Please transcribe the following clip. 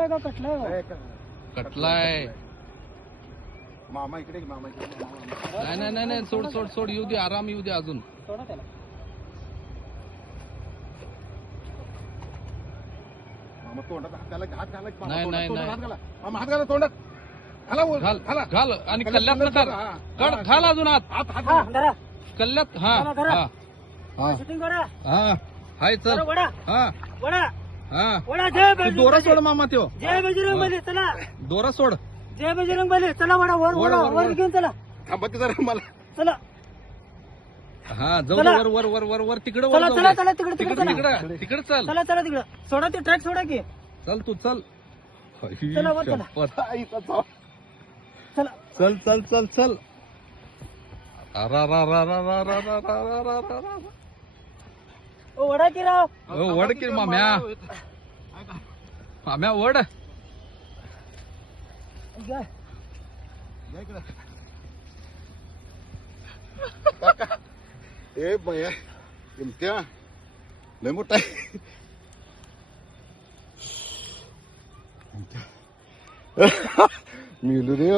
आहे का कटलाय का? कटलाय. मामा इकडे मामा इकडे नाही नाही नाही नाही, सोड सोड सोड, येऊ दे, आराम येऊ दे अजून. सोडा त्याला. मामा तोंडात हात घाला हात घाला नाही, नाही, तोंडात नाही. हात घाला मामा हात घाला तोंडात घाला घाल घाला घाल आणि कल्ल्यात काढ, घाल अजून आत. हात हात हा, धरा. कल्ल्यात. हा धरा, धरा. हा हा शूटिंग करा. हा. हाय चल. धरा, वडा हा वडा हा. वडा. जय तू बजरंग दोरा बली. सोड मामा त्यो. जय बजरंग बली. चला दोरा सोड. जय बजरंग बली. चला वडा वर वर, वडा वर, वर वर. घेऊन चला. थांबा ते जरा मला चला हा जाऊ चला. दे, वर वर वर वर वर तिकडे चला चला चला तिकडे तिकडे तिकडे चला. तिकडे तिकडे चल. चला चला तिकडे. सोडा ते ट्रॅक सोडा की. चल तू चल. चला, वर चला. शपथ. चला चल चल चल चल. अरा रा रा रा रा रा रा रा रा रा रा रा. ओ वडा की राव. ओ, वड की माम्या. माम्या वड. घ्या. या इकडं. ए बया इम्त्या लय मोठा आहे मिळू रे